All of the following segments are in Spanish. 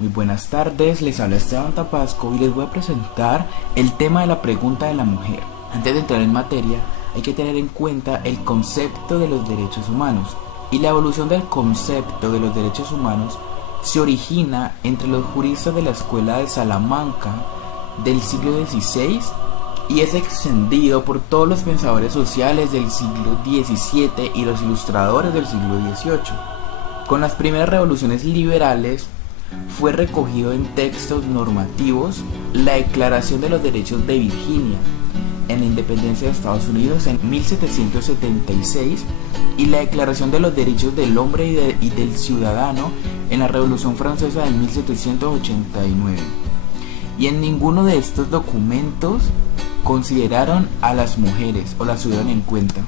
Muy buenas tardes, les habla Esteban Tapasco y les voy a presentar el tema de la pregunta de la mujer. Antes de entrar en materia, hay que tener en cuenta el concepto de los derechos humanos. Y la evolución del concepto de los derechos humanos se origina entre los juristas de la Escuela de Salamanca del siglo XVI y es extendido por todos los pensadores sociales del siglo XVII y los ilustradores del siglo XVIII. Con las primeras revoluciones liberales fue recogido en textos normativos la Declaración de los Derechos de Virginia en la independencia de Estados Unidos en 1776 y la Declaración de los Derechos del Hombre y del Ciudadano en la Revolución Francesa de 1789. Y en ninguno de estos documentos consideraron a las mujeres o las tuvieron en cuenta.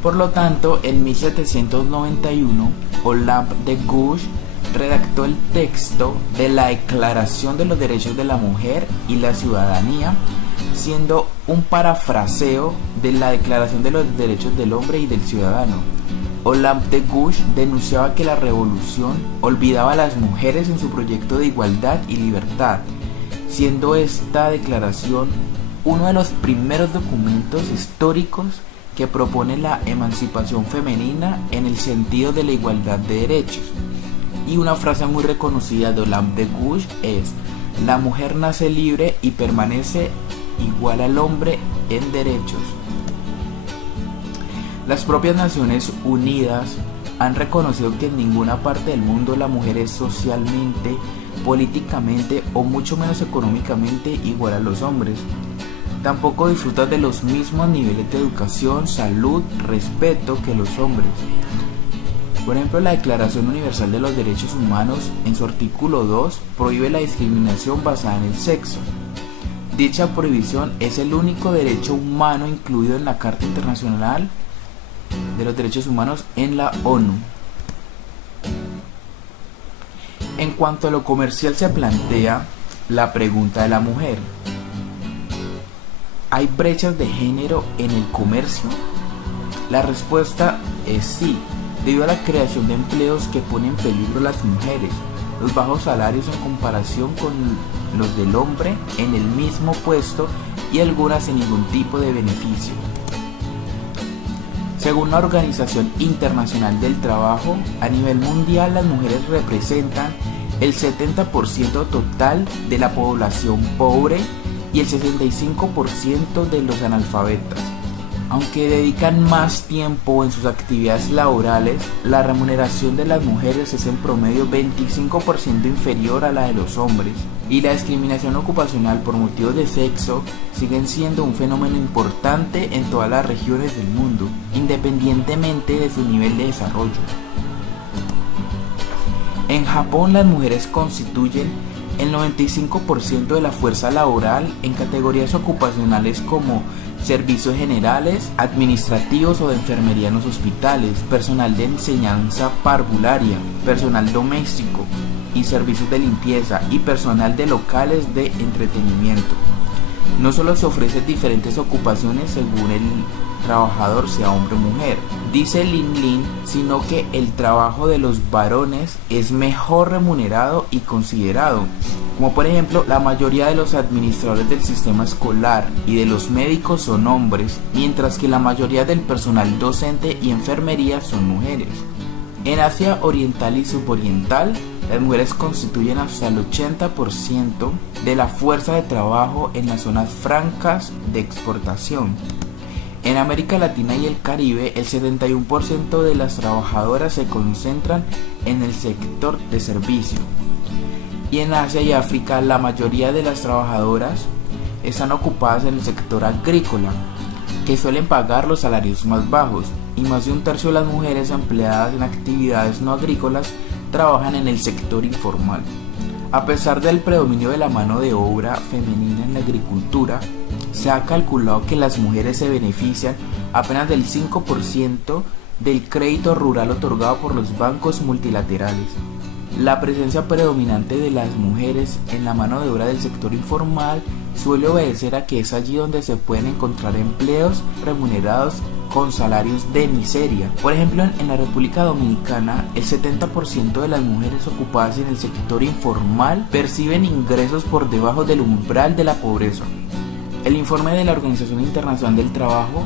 Por lo tanto, en 1791, Olympe de Gouges redactó el texto de la Declaración de los Derechos de la Mujer y la Ciudadanía, siendo un parafraseo de la Declaración de los Derechos del Hombre y del Ciudadano. Olympe de Gouges denunciaba que la revolución olvidaba a las mujeres en su proyecto de igualdad y libertad, siendo esta declaración uno de los primeros documentos históricos que propone la emancipación femenina en el sentido de la igualdad de derechos. Y una frase muy reconocida de Olympe de Gouges es: la mujer nace libre y permanece igual al hombre en derechos. Las propias Naciones Unidas han reconocido que en ninguna parte del mundo la mujer es socialmente, políticamente o mucho menos económicamente igual a los hombres. Tampoco disfruta de los mismos niveles de educación, salud, respeto que los hombres. Por ejemplo, la Declaración Universal de los Derechos Humanos, en su artículo 2, prohíbe la discriminación basada en el sexo. Dicha prohibición es el único derecho humano incluido en la Carta Internacional de los Derechos Humanos en la ONU. En cuanto a lo comercial, se plantea la pregunta de la mujer: ¿hay brechas de género en el comercio? La respuesta es sí, debido a la creación de empleos que ponen en peligro a las mujeres, los bajos salarios en comparación con los del hombre en el mismo puesto y algunas sin ningún tipo de beneficio. Según la Organización Internacional del Trabajo, a nivel mundial las mujeres representan el 70% total de la población pobre y el 65% de los analfabetas. Aunque dedican más tiempo en sus actividades laborales, la remuneración de las mujeres es en promedio 25% inferior a la de los hombres, y la discriminación ocupacional por motivos de sexo siguen siendo un fenómeno importante en todas las regiones del mundo, independientemente de su nivel de desarrollo. En Japón, las mujeres constituyen el 95% de la fuerza laboral en categorías ocupacionales como servicios generales, administrativos o de enfermería en los hospitales, personal de enseñanza parvularia, personal doméstico y servicios de limpieza y personal de locales de entretenimiento. No solo se ofrecen diferentes ocupaciones según el trabajador, sea hombre o mujer, dice Lin Lin, sino que el trabajo de los varones es mejor remunerado y considerado, como por ejemplo la mayoría de los administradores del sistema escolar y de los médicos son hombres, mientras que la mayoría del personal docente y enfermería son mujeres. En Asia Oriental y Suboriental, las mujeres constituyen hasta el 80% de la fuerza de trabajo en las zonas francas de exportación. En América Latina y el Caribe, el 71% de las trabajadoras se concentran en el sector de servicio. Y en Asia y África, la mayoría de las trabajadoras están ocupadas en el sector agrícola, que suelen pagar los salarios más bajos, y más de un tercio de las mujeres empleadas en actividades no agrícolas trabajan en el sector informal. A pesar del predominio de la mano de obra femenina en la agricultura, se ha calculado que las mujeres se benefician apenas del 5% del crédito rural otorgado por los bancos multilaterales. La presencia predominante de las mujeres en la mano de obra del sector informal suele obedecer a que es allí donde se pueden encontrar empleos remunerados con salarios de miseria. Por ejemplo, en la República Dominicana, el 70% de las mujeres ocupadas en el sector informal perciben ingresos por debajo del umbral de la pobreza. El informe de la Organización Internacional del Trabajo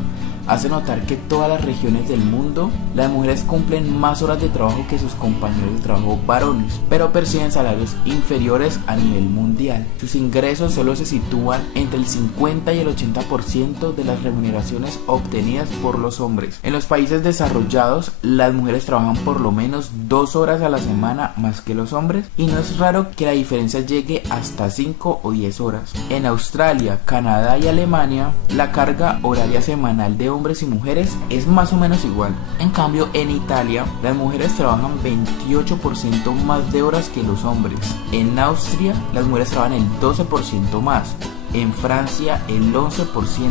hace notar que en todas las regiones del mundo las mujeres cumplen más horas de trabajo que sus compañeros de trabajo varones, pero perciben salarios inferiores a nivel mundial. Sus ingresos solo se sitúan entre el 50 y el 80% de las remuneraciones obtenidas por los hombres. En los países desarrollados, las mujeres trabajan por lo menos 2 horas a la semana más que los hombres, y no es raro que la diferencia llegue hasta 5 o 10 horas. En Australia, Canadá y Alemania, la carga horaria semanal de hombres y mujeres es más o menos igual. En cambio, en Italia, las mujeres trabajan 28% más de horas que los hombres. En Austria, las mujeres trabajan el 12% más. En Francia, el 11%.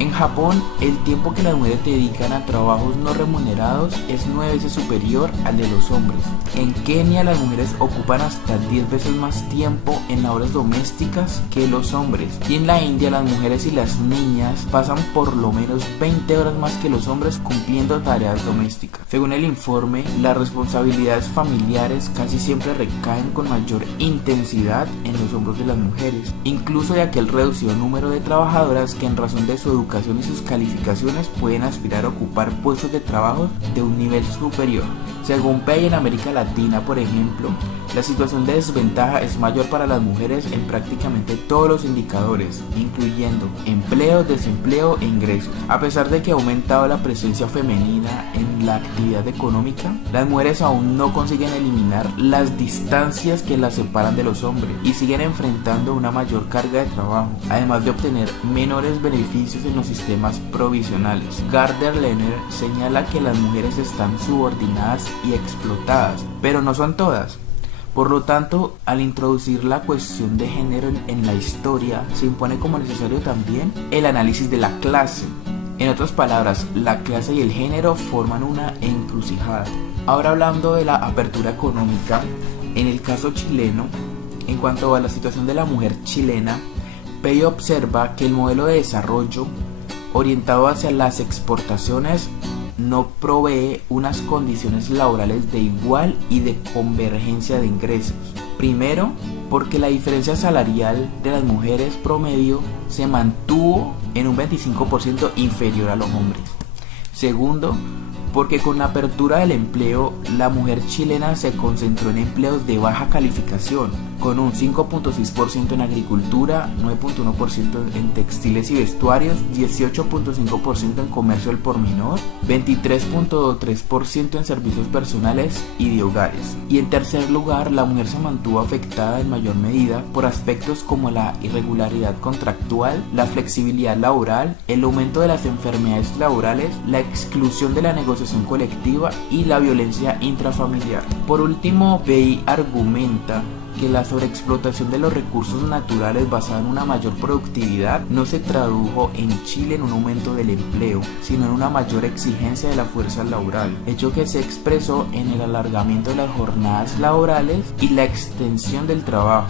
En Japón, el tiempo que las mujeres dedican a trabajos no remunerados es 9 veces superior al de los hombres. En Kenia, las mujeres ocupan hasta 10 veces más tiempo en labores domésticas que los hombres. Y en la India, las mujeres y las niñas pasan por lo menos 20 horas más que los hombres cumpliendo tareas domésticas. Según el informe, las responsabilidades familiares casi siempre recaen con mayor intensidad en los hombros de las mujeres, incluso de aquel reducido número de trabajadoras que en razón de su educación y sus calificaciones pueden aspirar a ocupar puestos de trabajo de un nivel superior. Según PEI, en América Latina, por ejemplo, la situación de desventaja es mayor para las mujeres en prácticamente todos los indicadores, incluyendo empleo, desempleo e ingresos. A pesar de que ha aumentado la presencia femenina en la actividad económica, las mujeres aún no consiguen eliminar las distancias que las separan de los hombres y siguen enfrentando una mayor carga de trabajo, además de obtener menores beneficios en los sistemas provisionales. Gardner-Lerner señala que las mujeres están subordinadas y explotadas, pero no son todas. Por lo tanto, al introducir la cuestión de género en la historia, se impone como necesario también el análisis de la clase. En otras palabras, la clase y el género forman una encrucijada. Ahora, hablando de la apertura económica, en el caso chileno, en cuanto a la situación de la mujer chilena, PEI observa que el modelo de desarrollo orientado hacia las exportaciones no provee unas condiciones laborales de igual y de convergencia de ingresos. Primero, porque la diferencia salarial de las mujeres promedio se mantuvo en un 25% inferior a los hombres. Segundo, porque con la apertura del empleo, la mujer chilena se concentró en empleos de baja calificación, con un 5.6% en agricultura, 9.1% en textiles y vestuarios, 18.5% en comercio al por menor, 23.3% en servicios personales y de hogares. Y en tercer lugar, la mujer se mantuvo afectada en mayor medida por aspectos como la irregularidad contractual, la flexibilidad laboral, el aumento de las enfermedades laborales, la exclusión de la negociación colectiva y la violencia intrafamiliar. Por último, PEI argumenta que la sobreexplotación de los recursos naturales basada en una mayor productividad no se tradujo en Chile en un aumento del empleo, sino en una mayor exigencia de la fuerza laboral, hecho que se expresó en el alargamiento de las jornadas laborales y la extensión del trabajo.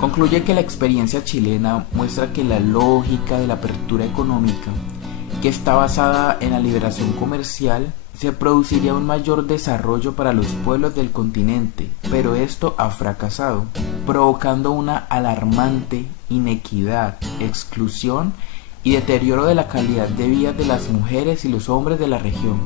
Concluye que la experiencia chilena muestra que la lógica de la apertura económica, que está basada en la liberación comercial, se produciría un mayor desarrollo para los pueblos del continente, pero esto ha fracasado, provocando una alarmante inequidad, exclusión y deterioro de la calidad de vida de las mujeres y los hombres de la región.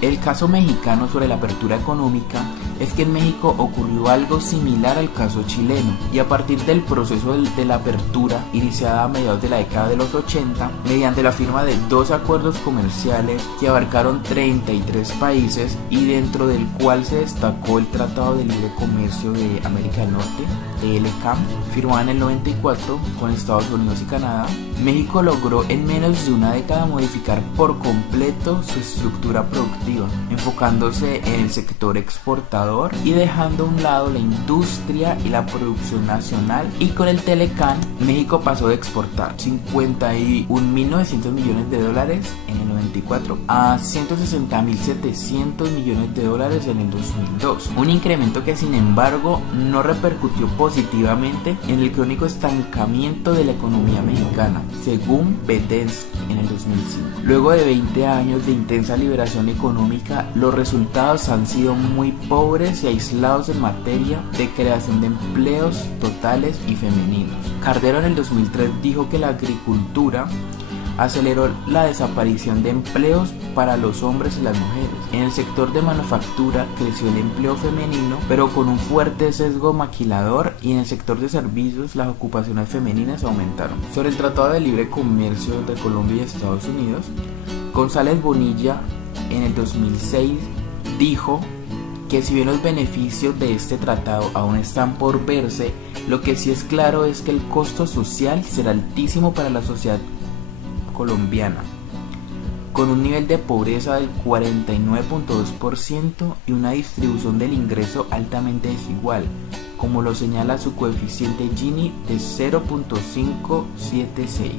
El caso mexicano sobre la apertura económica es que en México ocurrió algo similar al caso chileno, y a partir del proceso de la apertura iniciada a mediados de la década de los 80, mediante la firma de 2 acuerdos comerciales que abarcaron 33 países y dentro del cual se destacó el Tratado de Libre Comercio de América del Norte, TLCAM, firmado en el 94 con Estados Unidos y Canadá, México logró en menos de una década modificar por completo su estructura productiva, enfocándose en el sector exportador y dejando a un lado la industria y la producción nacional, y con el TLCAN México pasó de exportar 51.900 millones de dólares en el 94 a 160.700 millones de dólares en el 2002, un incremento que sin embargo no repercutió positivamente en el crónico estancamiento de la economía mexicana, según Bedensky. en el 2005. Luego de 20 años de intensa liberación económica, los resultados han sido muy pobres y aislados en materia de creación de empleos totales y femeninos. Cardero en el 2003 dijo que la agricultura aceleró la desaparición de empleos para los hombres y las mujeres. En el sector de manufactura creció el empleo femenino, pero con un fuerte sesgo maquilador, y en el sector de servicios las ocupaciones femeninas aumentaron. Sobre el Tratado de Libre Comercio entre Colombia y Estados Unidos, González Bonilla en el 2006 dijo que si bien los beneficios de este tratado aún están por verse, lo que sí es claro es que el costo social será altísimo para la sociedad colombiana, con un nivel de pobreza del 49.2% y una distribución del ingreso altamente desigual, como lo señala su coeficiente Gini de 0.576.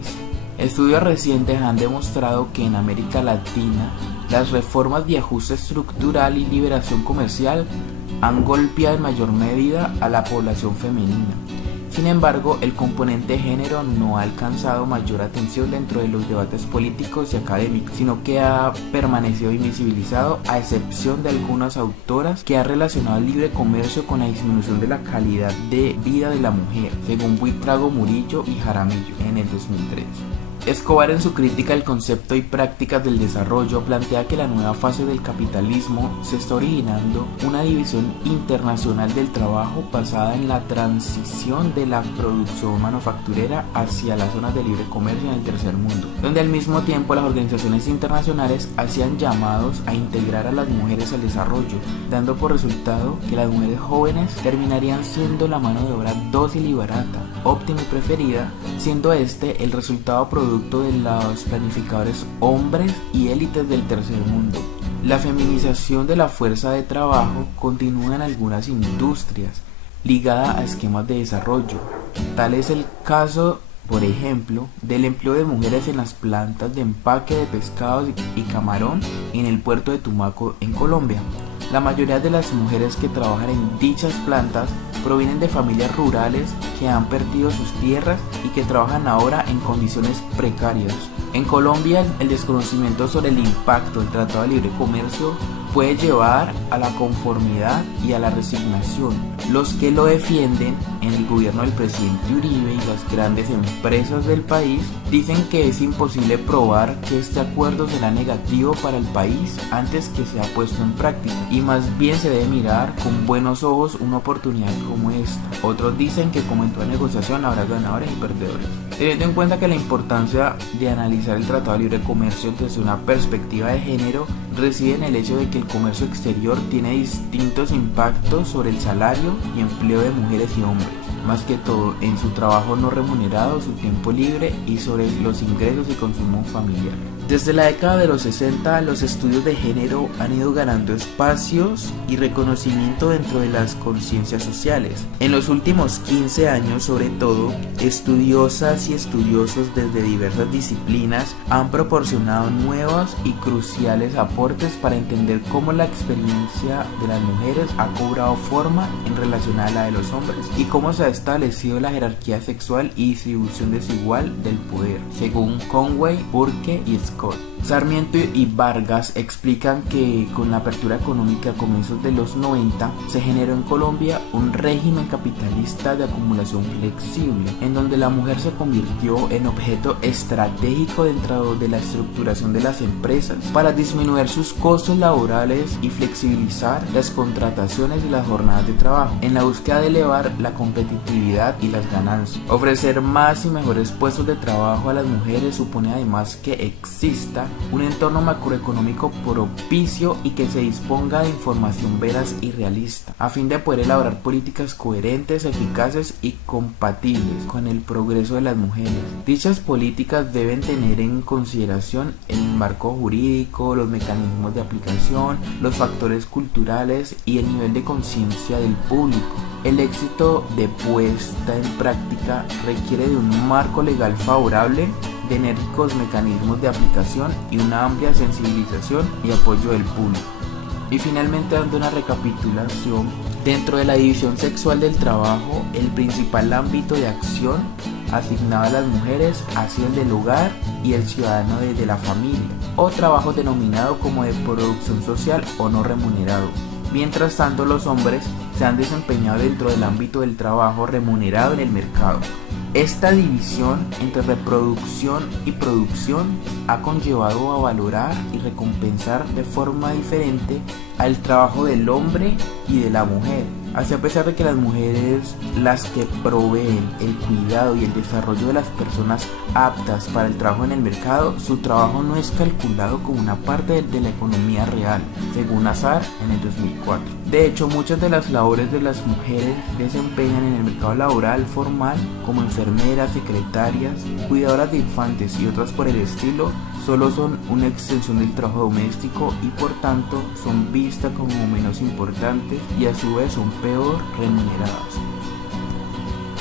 Estudios recientes han demostrado que en América Latina las reformas de ajuste estructural y liberación comercial han golpeado en mayor medida a la población femenina. Sin embargo, el componente género no ha alcanzado mayor atención dentro de los debates políticos y académicos, sino que ha permanecido invisibilizado, a excepción de algunas autoras que han relacionado el libre comercio con la disminución de la calidad de vida de la mujer, según Buitrago, Murillo y Jaramillo en el 2003. Escobar, en su crítica al concepto y prácticas del desarrollo, plantea que la nueva fase del capitalismo se está originando una división internacional del trabajo basada en la transición de la producción manufacturera hacia las zonas de libre comercio en el tercer mundo, donde al mismo tiempo las organizaciones internacionales hacían llamados a integrar a las mujeres al desarrollo, dando por resultado que las mujeres jóvenes terminarían siendo la mano de obra dócil y barata, óptima y preferida, siendo este el resultado producto de los planificadores hombres y élites del tercer mundo. La feminización de la fuerza de trabajo continúa en algunas industrias, ligada a esquemas de desarrollo. Tal es el caso, por ejemplo, del empleo de mujeres en las plantas de empaque de pescados y camarón en el puerto de Tumaco, en Colombia. La mayoría de las mujeres que trabajan en dichas plantas provienen de familias rurales que han perdido sus tierras y que trabajan ahora en condiciones precarias. En Colombia, el desconocimiento sobre el impacto del Tratado de Libre Comercio puede llevar a la conformidad y a la resignación. Los que lo defienden, en el gobierno del presidente Uribe y las grandes empresas del país, dicen que es imposible probar que este acuerdo será negativo para el país antes que sea puesto en práctica, y más bien se debe mirar con buenos ojos una oportunidad como esta. Otros dicen que, como en toda negociación, habrá ganadores y perdedores. Teniendo en cuenta que la importancia de analizar el Tratado de Libre Comercio desde una perspectiva de género reside en el hecho de que el comercio exterior tiene distintos impactos sobre el salario y empleo de mujeres y hombres, más que todo en su trabajo no remunerado, su tiempo libre y sobre los ingresos y consumo familiar. Desde la década de los 60, los estudios de género han ido ganando espacios y reconocimiento dentro de las conciencias sociales. En los últimos 15 años, sobre todo, estudiosas y estudiosos desde diversas disciplinas han proporcionado nuevos y cruciales aportes para entender cómo la experiencia de las mujeres ha cobrado forma en relación a la de los hombres y cómo se ha establecido la jerarquía sexual y distribución desigual del poder, según Conway, Burke y Scott. Sarmiento y Vargas explican que con la apertura económica a comienzos de los 90 se generó en Colombia un régimen capitalista de acumulación flexible, en donde la mujer se convirtió en objeto estratégico dentro de la estructuración de las empresas para disminuir sus costos laborales y flexibilizar las contrataciones y las jornadas de trabajo, en la búsqueda de elevar la competitividad y las ganancias. Ofrecer más y mejores puestos de trabajo a las mujeres supone además que exista un entorno macroeconómico propicio y que se disponga de información veraz y realista, a fin de poder elaborar políticas coherentes, eficaces y compatibles con el progreso de las mujeres. Dichas políticas deben tener en consideración el marco jurídico, los mecanismos de aplicación, los factores culturales y el nivel de conciencia del público. El éxito de puesta en práctica requiere de un marco legal favorable, de enérgicos mecanismos de aplicación y una amplia sensibilización y apoyo del público. Y finalmente, dando una recapitulación, dentro de la división sexual del trabajo, el principal ámbito de acción asignado a las mujeres ha sido el del hogar y el ciudadano de la familia, o trabajo denominado como de producción social o no remunerado. Mientras tanto, los hombres se han desempeñado dentro del ámbito del trabajo remunerado en el mercado. Esta división entre reproducción y producción ha conllevado a valorar y recompensar de forma diferente al trabajo del hombre y de la mujer. Así, a pesar de que las mujeres las que proveen el cuidado y el desarrollo de las personas aptas para el trabajo en el mercado, su trabajo no es calculado como una parte de la economía real, según Azar en el 2004. De hecho, muchas de las labores de las mujeres desempeñan en el mercado laboral formal, como enfermeras, secretarias, cuidadoras de infantes y otras por el estilo, solo son una extensión del trabajo doméstico y por tanto son vistas como menos importantes y a su vez son peor remuneradas.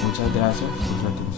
Muchas gracias por su atención.